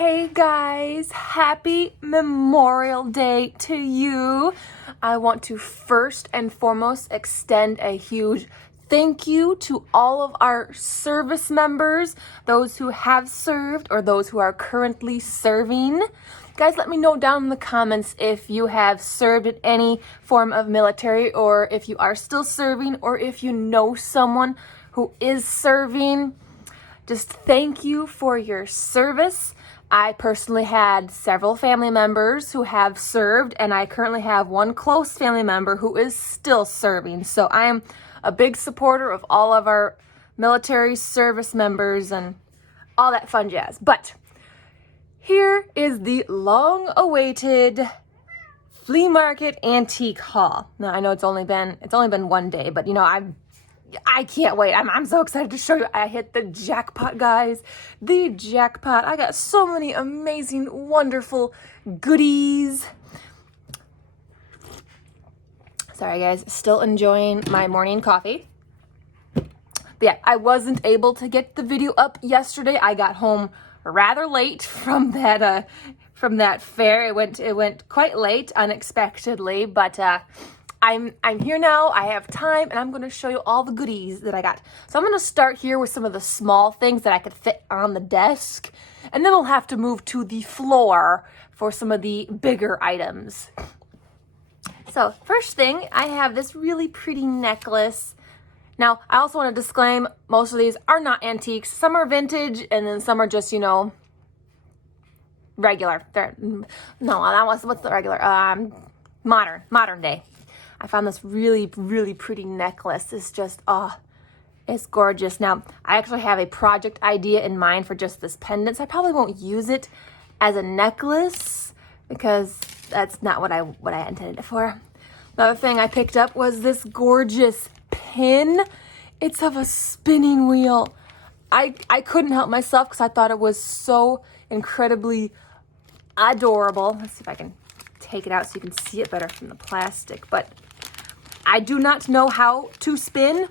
Hey guys, happy Memorial Day to you. I want to first and foremost extend a huge thank you to all of our service members, those who have served or those who are currently serving. Guys, let me know down in the comments if you have served in any form of military, or if you are still serving, or if you know someone who is serving. Just thank you for your service. I personally had several family members who have served, and I currently have one close family member who is still serving. So I am a big supporter of all of our military service members and all that fun jazz. But here is the long-awaited flea market antique haul. Now I know it's only been one day, but I can't wait. I'm so excited to show you. I hit the jackpot, guys. The jackpot. I got so many amazing, wonderful goodies. Sorry, guys. Still enjoying my morning coffee. But yeah, I wasn't able to get the video up yesterday. I got home rather late from that fair. It went quite late, unexpectedly, but I'm here now. I have time, and I'm going to show you all the goodies that I got. So I'm going to start here with some of the small things that I could fit on the desk, and then we'll have to move to the floor for some of the bigger items. So first thing, I have this really pretty necklace. Now, I also want to disclaim, most of these are not antiques. Some are vintage, and then some are just, regular. What's the regular? Modern day. I found this really, really pretty necklace. It's just, it's gorgeous. Now, I actually have a project idea in mind for just this pendant, so I probably won't use it as a necklace because that's not what I intended it for. Another thing I picked up was this gorgeous pin. It's of a spinning wheel. I couldn't help myself because I thought it was so incredibly adorable. Let's see if I can take it out so you can see it better from the plastic. But I do not know how to spin,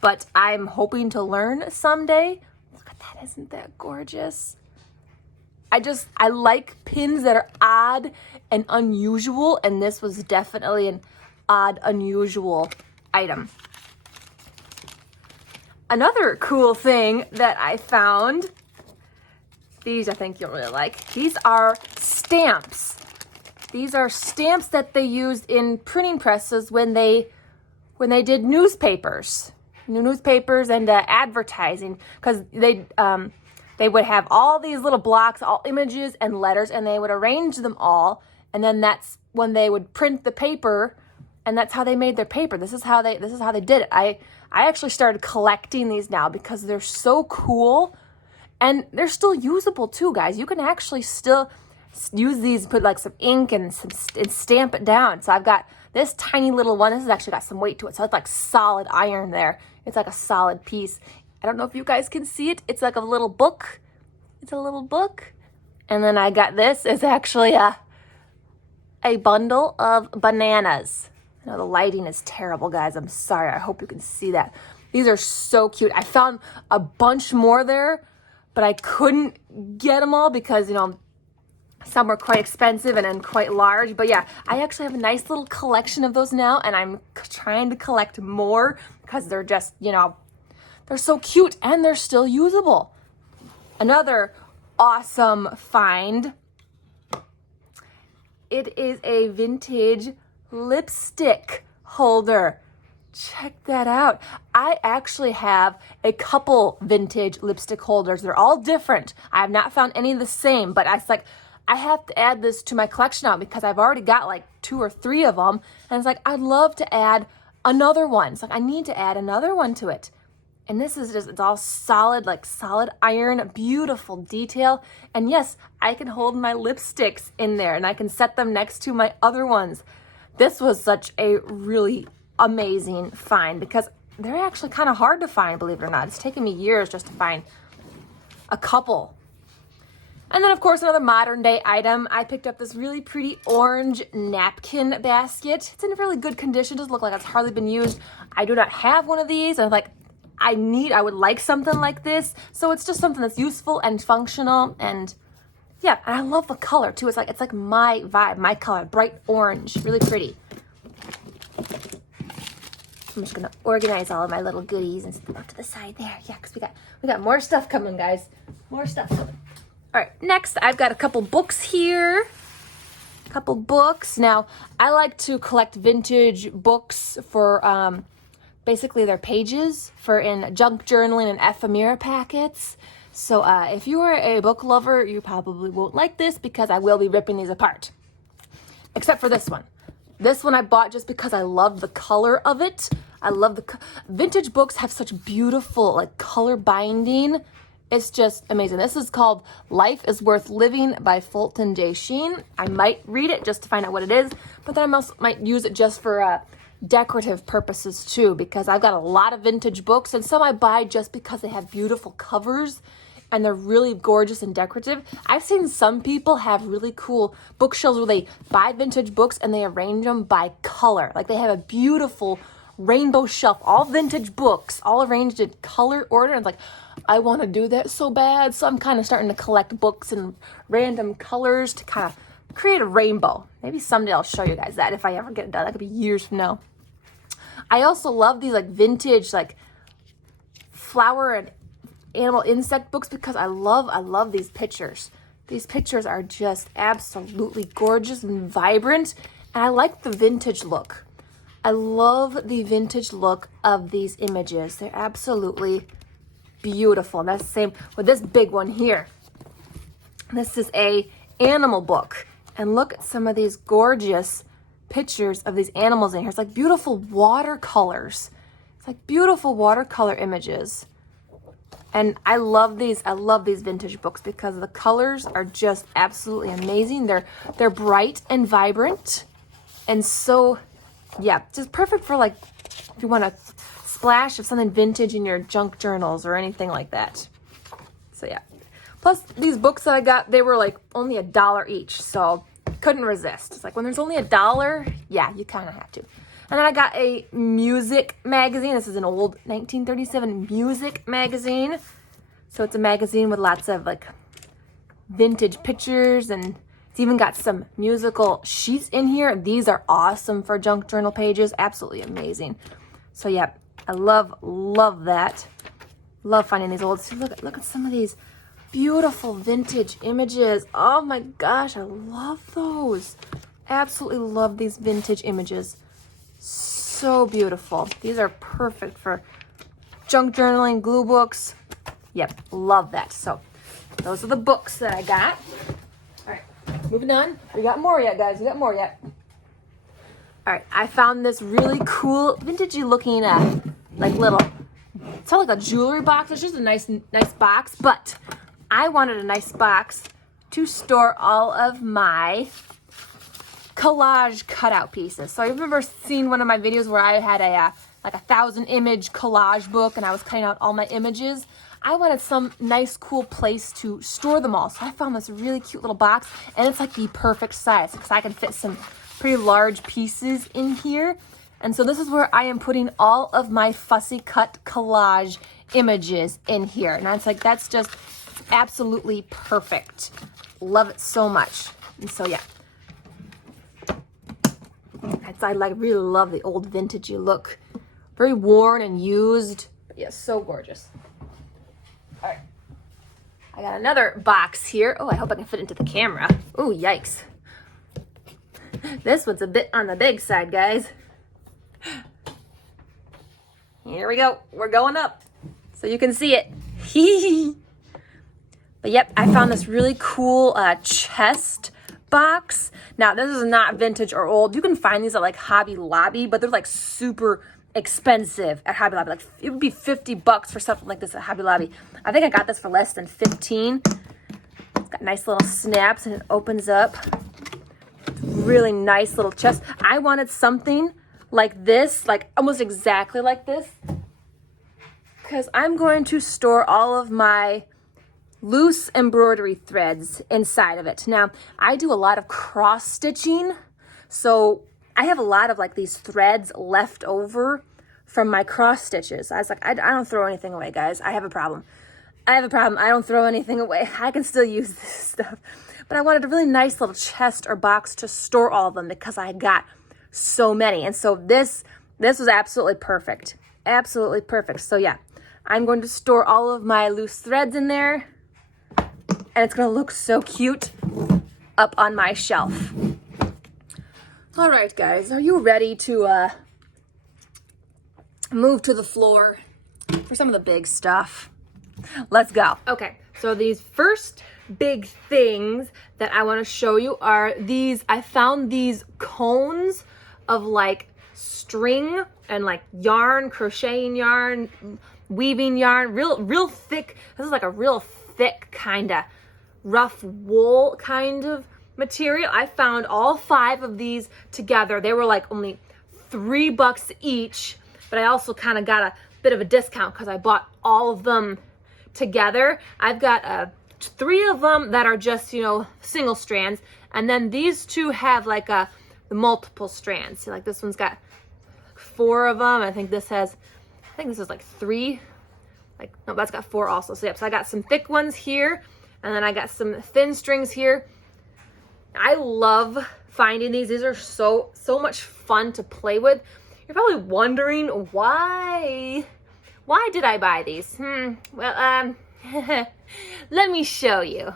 but I'm hoping to learn someday. Look at that, isn't that gorgeous? I like pins that are odd and unusual, and this was definitely an odd, unusual item. Another cool thing that I found, these I think you'll really like. These are stamps. These are stamps that they used in printing presses when they did newspapers and advertising, because they would have all these little blocks, all images and letters, and they would arrange them all, and then that's when they would print the paper, and that's how they made their paper. This is how they did it. I actually started collecting these now because they're so cool, and they're still usable too, guys. You can actually still use these, put like some ink and stamp it down. So I've got this tiny little one. This has actually got some weight to it. So it's like solid iron there. It's like a solid piece. I don't know if you guys can see it. It's like a little book. It's a little book. And then I got this. It's actually a bundle of bananas. I know the lighting is terrible, guys. I'm sorry. I hope you can see that. These are so cute. I found a bunch more there, but I couldn't get them all because, some were quite expensive and quite large. But yeah, I actually have a nice little collection of those now, and I'm trying to collect more because they're just, they're so cute and they're still usable. Another awesome find. It is a vintage lipstick holder. Check that out. I actually have a couple vintage lipstick holders. They're all different. I have not found any the same, but I have to add this to my collection now because I've already got like 2 or 3 of them. And it's like, I'd love to add another one. It's like, I need to add another one to it. And this is just, it's all solid, like solid iron, beautiful detail. And yes, I can hold my lipsticks in there and I can set them next to my other ones. This was such a really amazing find because they're actually kind of hard to find, believe it or not. It's taken me years just to find a couple. And then, of course, another modern day item. I picked up this really pretty orange napkin basket. It's in really good condition. It doesn't look like it's hardly been used. I do not have one of these. I'm like, I would like something like this. So it's just something that's useful and functional, and Yeah, and I love the color too. It's like my vibe, my color, bright orange, really pretty. I'm just gonna organize all of my little goodies and put to the side there. Yeah, because we got more stuff coming, guys. More stuff coming. All right, next I've got a couple books here. Couple books. Now, I like to collect vintage books for basically their pages for in junk journaling and ephemera packets. So if you are a book lover, you probably won't like this because I will be ripping these apart. Except for this one. This one I bought just because I love the color of it. I love vintage books have such beautiful like color binding. It's just amazing. This is called Life is Worth Living by Fulton J. Sheen. I might read it just to find out what it is, but then I also might use it just for decorative purposes too, because I've got a lot of vintage books, and some I buy just because they have beautiful covers and they're really gorgeous and decorative. I've seen some people have really cool bookshelves where they buy vintage books and they arrange them by color. Like they have a beautiful rainbow shelf, all vintage books, all arranged in color order. And it's like, I want to do that so bad. So I'm kind of starting to collect books in random colors to kind of create a rainbow. Maybe someday I'll show you guys that if I ever get it done. That could be years from now. I also love these like vintage like flower and animal insect books because I love these pictures. These pictures are just absolutely gorgeous and vibrant, and I like the vintage look. I love the vintage look of these images. They're absolutely beautiful. And that's the same with this big one here. This is a animal book, and look at some of these gorgeous pictures of these animals in here. It's like beautiful watercolors. It's like beautiful watercolor images. And I love these vintage books because the colors are just absolutely amazing. They're bright and vibrant. And so, yeah, just perfect for like if you want a splash of something vintage in your junk journals or anything like that. So yeah. Plus these books that I got, they were like only $1 each. So couldn't resist. It's like when there's only $1, yeah, you kind of have to. And then I got a music magazine. This is an old 1937 music magazine. So it's a magazine with lots of like vintage pictures, and it's even got some musical sheets in here. These are awesome for junk journal pages. Absolutely amazing. So yeah, I love that. Love finding these old. See, look at some of these beautiful vintage images. Oh my gosh, I love those. Absolutely love these vintage images. So beautiful. These are perfect for junk journaling, glue books. Yep, love that. So those are the books that I got. All right, moving on. We got more yet, guys. We got more yet. All right, I found this really cool, vintagey looking, like little, it's not like a jewelry box. It's just a nice box, but I wanted a nice box to store all of my collage cutout pieces. So I remember seeing one of my videos where I had a like 1,000 image collage book and I was cutting out all my images. I wanted some nice cool place to store them all. So I found this really cute little box, and it's like the perfect size because I can fit some pretty large pieces in here. And so this is where I am putting all of my fussy cut collage images in here. And I was like, that's just absolutely perfect. Love it so much. And so yeah. I like really love the old vintagey look. Very worn and used. But yeah, so gorgeous. All right. I got another box here. Oh, I hope I can fit into the camera. Oh, yikes. This one's a bit on the big side, guys. Here we go. We're going up so you can see it. But yep, I found this really cool chest box. Now, this is not vintage or old. You can find these at like Hobby Lobby, but they're like super expensive at Hobby Lobby. Like it would be $50 for something like this at Hobby Lobby. I think I got this for less than 15. It's got nice little snaps and it opens up. Really nice little chest. I wanted something like this, like almost exactly like this, because I'm going to store all of my loose embroidery threads inside of it. Now, I do a lot of cross stitching, so I have a lot of like these threads left over from my cross stitches. I was like, I don't throw anything away, guys. I have a problem. I have a problem. I don't throw anything away. I can still use this stuff. But I wanted a really nice little chest or box to store all of them because I got so many. And so this was absolutely perfect. Absolutely perfect. So yeah, I'm going to store all of my loose threads in there. And it's going to look so cute up on my shelf. All right, guys, are you ready to move to the floor for some of the big stuff? Let's go. Okay, so these first big things that I want to show you are these. I found these cones of like string and like yarn, crocheting yarn, weaving yarn, real thick. This is like a real thick kind of rough wool kind of material. I found all 5 of these together. They were like only $3 each, but I also kind of got a bit of a discount because I bought all of them together. I've got 3 of them that are just, you know, single strands, and then these 2 have like the multiple strands. See, like this one's got 4 of them. I think this is like 3. Like, no, that's got 4 also. So yep, so I got some thick ones here, and then I got some thin strings here. I love finding these. These are so much fun to play with. You're probably wondering why did I buy these? Well, let me show you.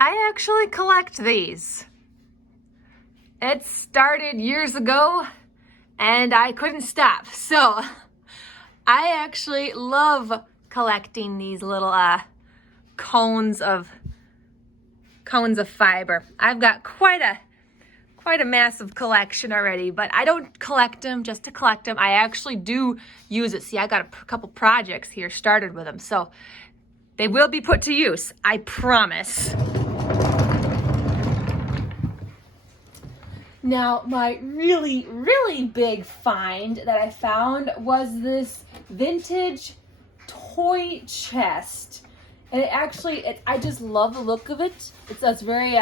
I actually collect these. It started years ago and I couldn't stop. So I actually love collecting these little cones of fiber. I've got quite a massive collection already, but I don't collect them just to collect them. I actually do use it. See, I got a couple projects here started with them, so they will be put to use, I promise. Now, my really big find that I found was this vintage toy chest. And I just love the look of it. It's very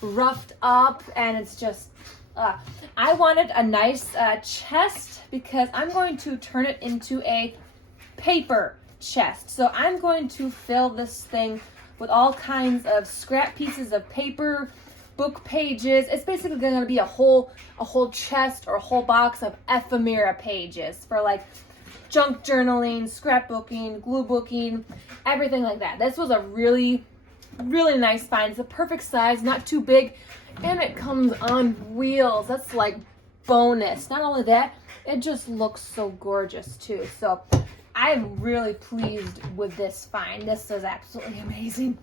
roughed up, and it's just, I wanted a nice chest because I'm going to turn it into a paper chest. So I'm going to fill this thing with all kinds of scrap pieces of paper, book pages. It's basically going to be a whole chest or a whole box of ephemera pages for like junk journaling, scrapbooking, glue booking, everything like that. This was a really nice find. It's a perfect size, not too big, and it comes on wheels. That's like bonus. Not only that, it just looks so gorgeous too. So I'm really pleased with this find. This is absolutely amazing.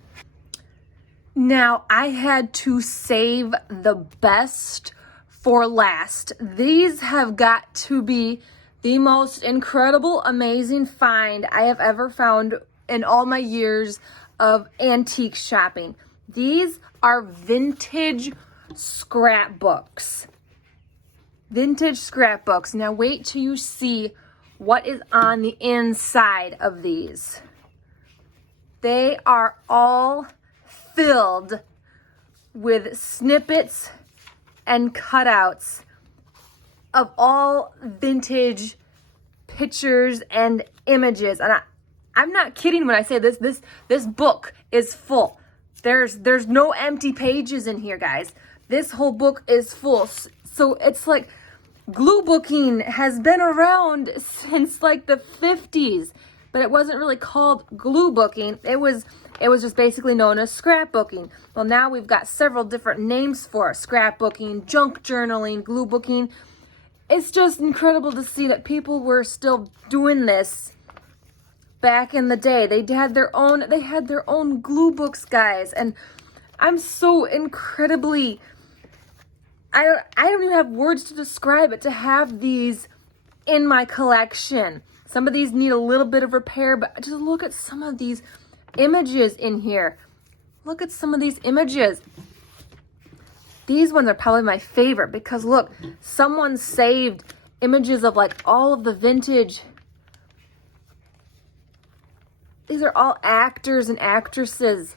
Now, I had to save the best for last. These have got to be the most incredible, amazing find I have ever found in all my years of antique shopping. These are vintage scrapbooks. Vintage scrapbooks. Now wait till you see what is on the inside of these. They are all filled with snippets and cutouts of all vintage pictures and images. And I'm not kidding when I say this book is full. There's no empty pages in here, guys. This whole book is full. So it's like glue booking has been around since like the 50s, but it wasn't really called glue booking. It was just basically known as scrapbooking. Well, now we've got several different names for it: scrapbooking, junk journaling, glue booking. It's just incredible to see that people were still doing this back in the day. They had their own glue books, guys, and I'm so incredibly, I don't even have words to describe it, to have these in my collection. Some of these need a little bit of repair, but just look at some of these images in here. Look at some of these images. These ones are probably my favorite because look, someone saved images of like all of the vintage. These are all actors and actresses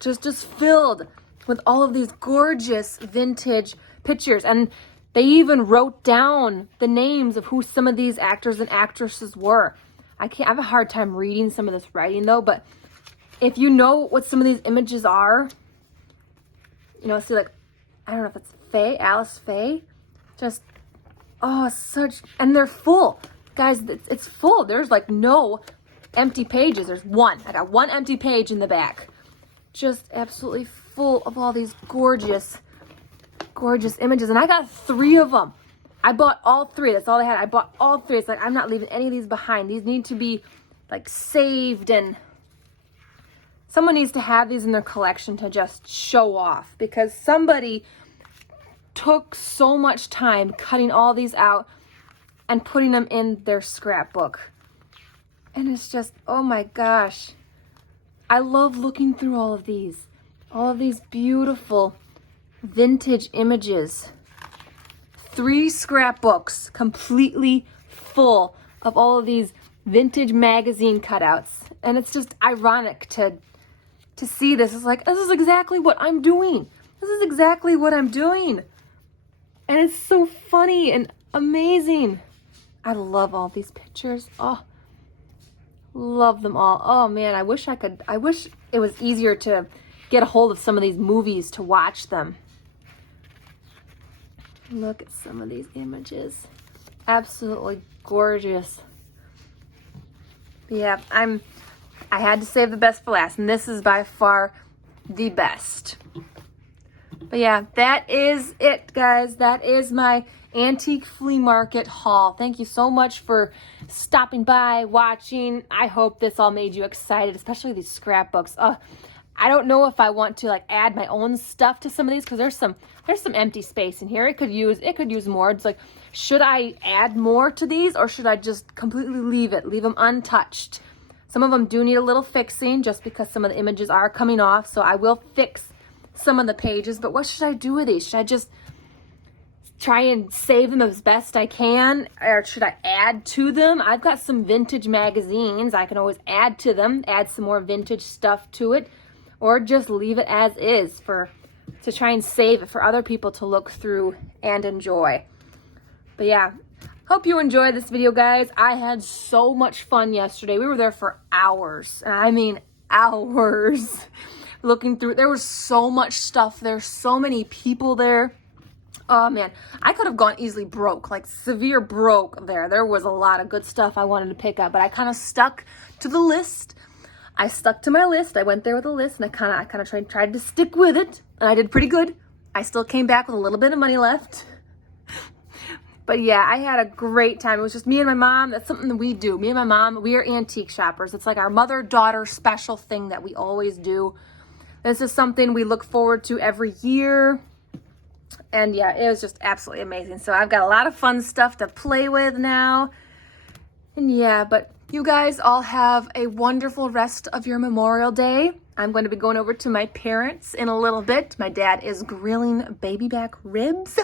just filled with all of these gorgeous vintage pictures. And they even wrote down the names of who some of these actors and actresses were. I have a hard time reading some of this writing though, but if you know what some of these images are, you know, see like, I don't know if it's Faye, Alice Faye, just, oh, such, and they're full. Guys, it's full. There's like no empty pages. There's one. I got one empty page in the back. Just absolutely full of all these gorgeous, gorgeous images. And I got 3 of them. I bought all 3. That's all I had. I bought all 3. It's like, I'm not leaving any of these behind. These need to be like saved, and someone needs to have these in their collection to just show off, because somebody took so much time cutting all these out and putting them in their scrapbook. And it's just, oh my gosh. I love looking through all of these beautiful vintage images. 3 scrapbooks completely full of all of these vintage magazine cutouts. And it's just ironic to see this. It's like, this is exactly what I'm doing. This is exactly what I'm doing. And it's so funny and amazing. I love all these pictures. Oh, love them all. Oh man, I wish it was easier to get a hold of some of these movies to watch them. Look at some of these images. Absolutely gorgeous. Yeah, I had to save the best for last, and this is by far the best. But yeah, that is it, guys. That is my antique flea market haul. Thank you so much for stopping by, watching. I hope this all made you excited, especially these scrapbooks. I don't know if I want to like add my own stuff to some of these, because there's some empty space in here. It could use more. It's like, should I add more to these, or should I just completely leave them untouched? Some of them do need a little fixing, just because some of the images are coming off, so I will fix some of the pages. But what should I do with these? Should I just try and save them as best I can, or should I add to them? I've got some vintage magazines. I can always add to them, add some more vintage stuff to it, or just leave it as is to try and save it for other people to look through and enjoy. But yeah, hope you enjoyed this video, guys. I had so much fun yesterday. We were there for hours, and I mean hours, looking through. There was so much stuff. There's so many people there. Oh man, I could have gone easily broke, like severe broke there. There was a lot of good stuff I wanted to pick up, but I kind of stuck to the list. I stuck to my list. I went there with a list, and I kind of tried to stick with it, and I did pretty good. I still came back with a little bit of money left. But yeah, I had a great time. It was just me and my mom. That's something that we do. Me and my mom, we are antique shoppers. It's like our mother-daughter special thing that we always do. This is something we look forward to every year. And yeah, it was just absolutely amazing. So I've got a lot of fun stuff to play with now. And yeah, but you guys all have a wonderful rest of your Memorial Day. I'm going to be going over to my parents in a little bit. My dad is grilling baby back ribs.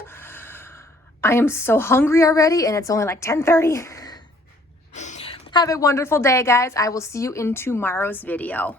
I am so hungry already, and it's only like 10:30. Have a wonderful day, guys. I will see you in tomorrow's video.